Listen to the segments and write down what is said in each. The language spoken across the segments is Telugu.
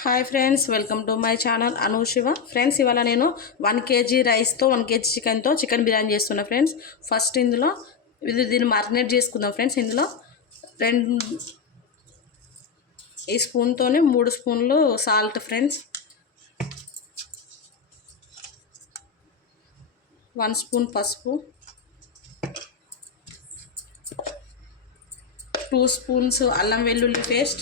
Hi friends welcome to my channel Anu Shiva friends ఇవాళ నేను వన్ కేజీ రైస్తో వన్ కేజీ చికెన్తో చికెన్ బిర్యానీ చేస్తున్నా ఫ్రెండ్స్ ఫస్ట్ ఇందులో ఇది దీన్ని మారినేట్ చేసుకుందాం ఫ్రెండ్స్ ఇందులో రెండు ఈ స్పూన్తోనే మూడు స్పూన్లు సాల్ట్ ఫ్రెండ్స్ వన్ స్పూన్ పసుపు. టూ స్పూన్స్ అల్లం వెల్లుల్లి paste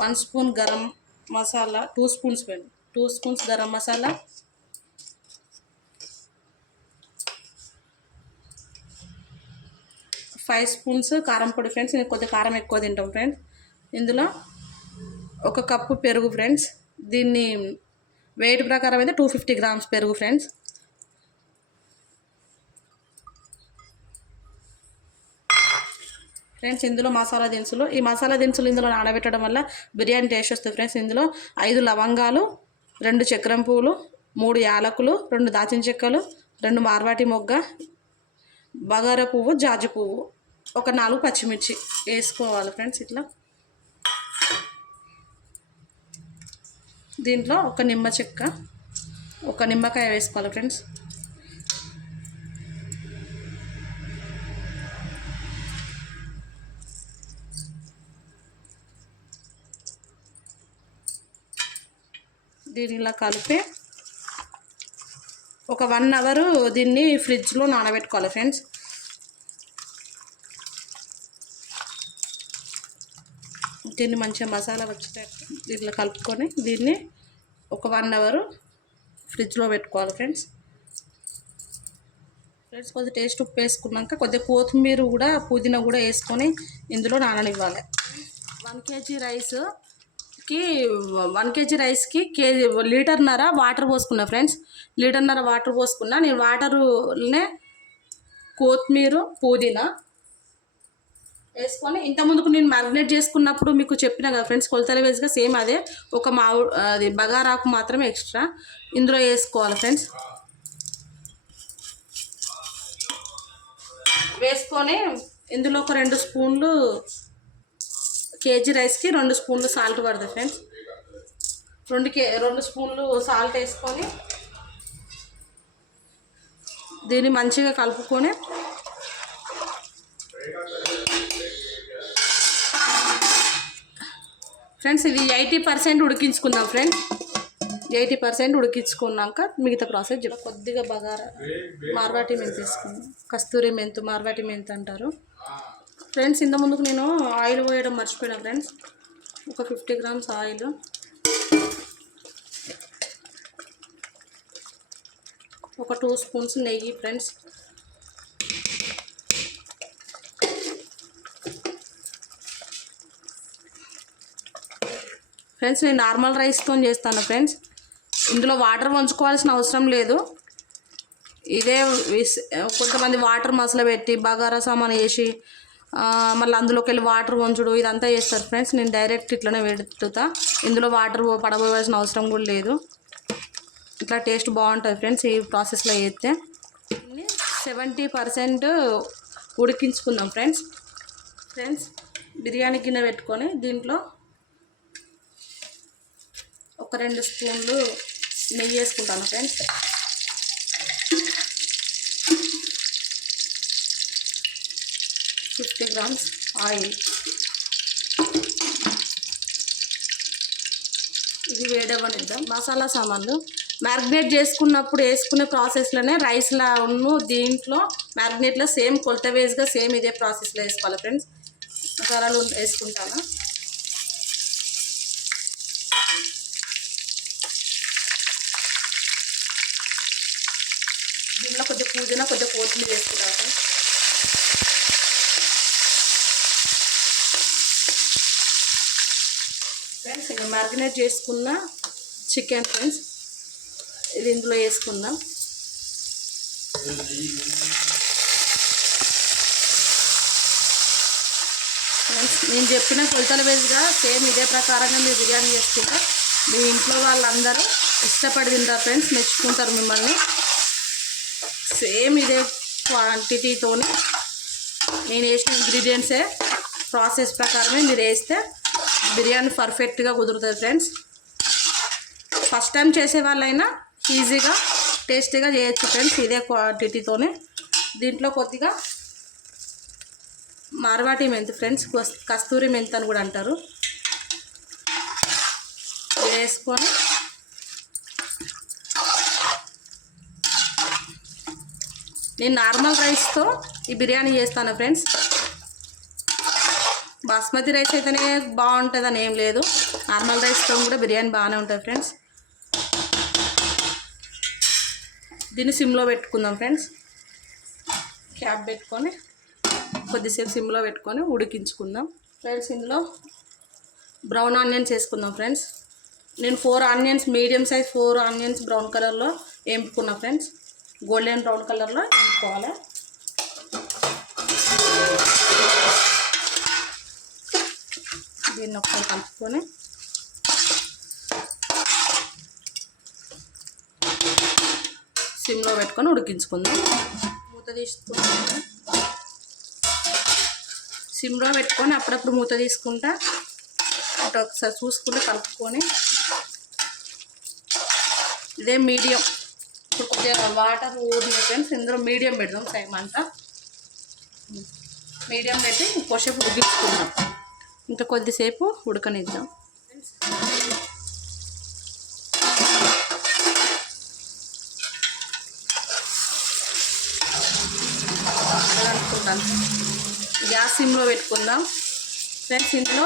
one spoon garam masala two spoons వేయండి two spoons garam masala. Five spoons కారం పొడి ఫ్రెండ్స్ నేను కొద్దిగా కారం ఎక్కువ తింటాం ఫ్రెండ్స్. ఇందులో ఒక కప్పు పెరుగు ఫ్రెండ్స్. దీన్ని వెయిట్ ప్రకారం అయితే టూ ఫిఫ్టీ గ్రామ్స్ పెరుగు ఫ్రెండ్స్. ఫ్రెండ్స్ ఇందులో మసాలా దినుసులు. ఈ మసాలా దినుసులు ఇందులో నానబెట్టడం వల్ల బిర్యానీ టేస్ట్ వస్తుంది ఫ్రెండ్స్. ఇందులో ఐదు లవంగాలు రెండు చక్రం పువ్వులు మూడు యాలకులు రెండు దాచిన చెక్కలు రెండు మార్వాటి మొగ్గ బగారా పువ్వు జాజి పువ్వు. ఒక నాలుగు పచ్చిమిర్చి వేసుకోవాలి ఫ్రెండ్స్ ఇట్లా. దీంట్లో ఒక నిమ్మ చెక్క ఒక నిమ్మకాయ వేసుకోవాలి ఫ్రెండ్స్. దీని ఇలా కలిపి ఒక వన్ అవరు దీన్ని ఫ్రిడ్జ్లో నానబెట్టుకోవాలి ఫ్రెండ్స్. దీన్ని మంచిగా మసాలా వచ్చేటట్టు దీంట్లో కలుపుకొని దీన్ని ఒక వన్ అవర్ ఫ్రిడ్జ్లో పెట్టుకోవాలి ఫ్రెండ్స్. ఫ్రెండ్స్ కొద్దిగా టేస్ట్ ఉప్పు వేసుకున్నాక కొద్దిగా కొత్తిమీర కూడా పుదీనా కూడా వేసుకొని ఇందులో నాననివ్వాలి. వన్ కేజీ రైస్కి వన్ కేజీ రైస్కి కేజీ లీటర్న్నర వాటర్ పోసుకున్నా ఫ్రెండ్స్. లీటర్న్నర వాటర్ పోసుకున్నా నేను వాటర్నే కొత్తిమీర పుదీనా వేసుకొని ఇంత ముందుకు నేను మ్యారినేట్ చేసుకున్నప్పుడు మీకు చెప్పిన కదా ఫ్రెండ్స్ కొలతల వేస్గా సేమ్ అదే. ఒక మావు అది బగారాకు మాత్రమే ఎక్స్ట్రా ఇందులో వేసుకోవాలి ఫ్రెండ్స్. వేసుకొని ఇందులో ఒక రెండు స్పూన్లు కేజీ రైస్కి రెండు స్పూన్లు సాల్ట్ పడుతుంది ఫ్రెండ్స్. రెండు కే రెండు స్పూన్లు సాల్ట్ వేసుకొని దీన్ని మంచిగా కలుపుకొని ఫ్రెండ్స్ ఇది ఎయిటీ పర్సెంట్ ఉడికించుకుందాం ఫ్రెండ్స్. ఎయిటీ పర్సెంట్ ఉడికించుకున్నాక మిగతా ప్రాసెస్ కొద్దిగా బగారా మార్వాటి మెంతు వేసుకుందాం. కస్తూరి మెంతు మార్వాటి మెంతు అంటారు. ఫ్రెండ్స్ ఇంత ముందుకు నేను ఆయిల్ పోయడం మర్చిపోయినా ఫ్రెండ్స్. ఒక ఫిఫ్టీ గ్రామ్స్ ఆయిల్. ఒక టూ స్పూన్స్ నెయ్యి ఫ్రెండ్స్. ఫ్రెండ్స్ నేను నార్మల్ రైస్తో చేస్తాను ఫ్రెండ్స్. ఇందులో వాటర్ వంచుకోవాల్సిన అవసరం లేదు. ఇదే కొంతమంది వాటర్ మసలు పెట్టి బగారా సామాన్ వేసి మళ్ళీ అందులోకి వెళ్ళి వాటర్ వంచుడు ఇదంతా చేస్తారు ఫ్రెండ్స్ నేను డైరెక్ట్ ఇట్లనే పెడుతా. ఇందులో వాటర్ పడబోవాల్సిన అవసరం కూడా లేదు. ఇట్లా టేస్ట్ బాగుంటుంది ఫ్రెండ్స్ ఈ ప్రాసెస్లో చేస్తే. సెవెంటీ పర్సెంట్ ఉడికించుకుందాం ఫ్రెండ్స్ ఫ్రెండ్స్ బిర్యానీ గిన్నె పెట్టుకొని దీంట్లో ఒక రెండు స్పూన్లు నెయ్యి వేసుకుంటాను ఫ్రెండ్స్ ఫిఫ్టీ గ్రామ్స్ ఆయిల్. ఇది వేడవనిద్దాం మసాలా సామాన్లు. మ్యారినేట్ చేసుకున్నప్పుడు వేసుకునే ప్రాసెస్లోనే రైస్లా ఉన్ను దీంట్లో మ్యారినేట్లో సేమ్ కొలత వేస్గా సేమ్ ఇదే ప్రాసెస్లో వేసుకోవాలి ఫ్రెండ్స్. మసాలాలు వేసుకుంటాను. దీనిలో కొద్దిగా పుదీనా కొద్దిగా కొత్తిమీర వేసుకుంటాను ఫ్రెండ్స్ ఫ్రెండ్స్ ఇంకా మ్యారినేట్ చేసుకున్న చికెన్ ఫ్రెండ్స్ ఇది ఇందులో వేసుకుందాం. ఫ్రెండ్స్ నేను చెప్పిన కొలతల వేదిగా సేమ్ ఇదే ప్రకారంగా మీరు బిర్యానీ చేసుకుంటారు మీ ఇంట్లో వాళ్ళందరూ ఇష్టపడి తింటారు ఫ్రెండ్స్ మెచ్చుకుంటారు మిమ్మల్ని. సేమ్ ఇదే క్వాంటిటీతోని నేను వేసిన ఇంగ్రీడియంట్సే ప్రాసెస్ ప్రకారమే మీరు వేస్తే బిర్యానీ పర్ఫెక్ట్గా కుదురుతుంది ఫ్రెండ్స్. ఫస్ట్ టైం చేసే వాళ్ళైనా ఈజీగా టేస్టీగా చేయొచ్చు ఫ్రెండ్స్ ఇదే క్వాంటిటీతోనే. దీంట్లో కొద్దిగా మార్వాటి మెంతి ఫ్రెండ్స్ కస్తూరి మెంతి అని కూడా అంటారు. వేసుకొని నేను నార్మల్ రైస్తో ఈ బిర్యానీ చేస్తాను ఫ్రెండ్స్. బాస్మతి రైస్ అయితేనే బాగుంటుందని ఏం లేదు. నార్మల్ రైస్తో కూడా బిర్యానీ బాగానే ఉంటుంది ఫ్రెండ్స్. దీన్ని సిమ్లో పెట్టుకుందాం ఫ్రెండ్స్. క్యాప్ పెట్టుకొని కొద్దిసేపు సిమ్లో పెట్టుకొని ఉడికించుకుందాం. ఫ్రెండ్స్ ఇందులో బ్రౌన్ ఆనియన్స్ వేసుకుందాం ఫ్రెండ్స్. నేను four onions medium size four onions brown కలర్లో వేపుకున్నా ఫ్రెండ్స్. గోల్డెన్ బ్రౌన్ కలర్లో వేపుకోవాలి దీన్ని ఒకసారి కలుపుకొని సిమ్లో పెట్టుకొని ఉడికించుకుందాం. మూత తీసుకుంటాం సిమ్లో పెట్టుకొని అప్పుడప్పుడు మూత తీసుకుంటా అటు ఒకసారి చూసుకుంటే కలుపుకొని. ఇదే మీడియం. ఇప్పుడు కొద్దిగా వాటర్ ఊరిన ఫ్రెండ్స్ ఇందులో మీడియం పెడదాం టైం అంతా మీడియం పెట్టి ఇంకోసేపు ఉడికించుకుందాం. ఇంకా కొద్దిసేపు ఉడకనిద్దాం. అనుకుంటాను గ్యాస్ సిమ్లో పెట్టుకుందాం. ఫ్రెండ్స్ ఇందులో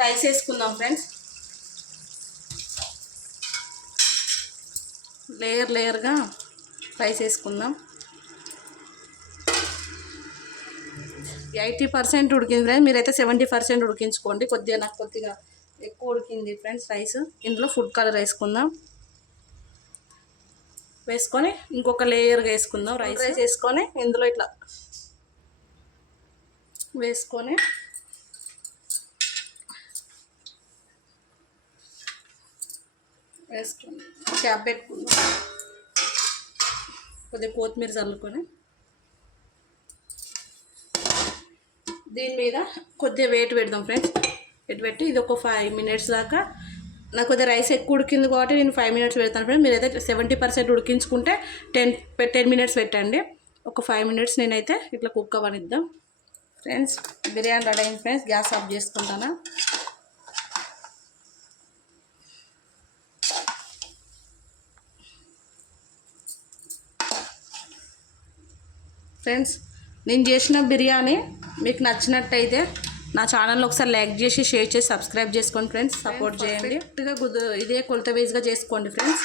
రైస్ వేసుకుందాం ఫ్రెండ్స్. లేయర్ లేయర్గా రైస్ వేసుకుందాం. ఎయిటీ పర్సెంట్ ఉడికింది ఫ్రెండ్స్. మీరైతే సెవెంటీ పర్సెంట్ ఉడికించుకోండి. కొద్దిగా నాకు కొద్దిగా ఎక్కువ ఉడికింది ఫ్రెండ్స్ రైస్. ఇందులో ఫుడ్ కలర్ వేసుకుందాం. వేసుకొని ఇంకొక లేయర్గా వేసుకుందాం రైస్. రైస్ వేసుకొని ఇందులో ఇట్లా వేసుకొని వేసుకొని క్యాప్ పెట్టుకుందాం. కొద్దిగా కొత్తిమీర చల్లుకొని దీని మీద కొద్దిగా వెయిట్ పెడదాం ఫ్రెండ్స్ వెయిట్ పెట్టి ఇది ఒక ఫైవ్ మినిట్స్ దాకా. నాకు కొద్దిగా రైస్ ఎక్కువ ఉడికింది కాబట్టి నేను ఫైవ్ మినిట్స్ పెడతాను ఫ్రెండ్స్ మీరైతే సెవెంటీ పర్సెంట్ ఉడికించుకుంటే టెన్ టెన్ మినిట్స్ పెట్టండి. ఒక ఫైవ్ మినిట్స్ నేనైతే ఇట్లా కుక్ అవనిద్దాం ఫ్రెండ్స్ బిర్యానీ రెడీ అయింది ఫ్రెండ్స్ గ్యాస్ ఆఫ్ చేసుకుంటాను? ఫ్రెండ్స్ నేను చేసిన బిర్యానీ మీకు నచ్చినట్టయితే నా ఛానల్ ఒకసారి లైక్ చేసి షేర్ చేసి సబ్స్క్రైబ్ చేసుకోండి ఫ్రెండ్స్. సపోర్ట్ చేయండి. ఇదే కొలత వేస్గా చేసుకోండి ఫ్రెండ్స్.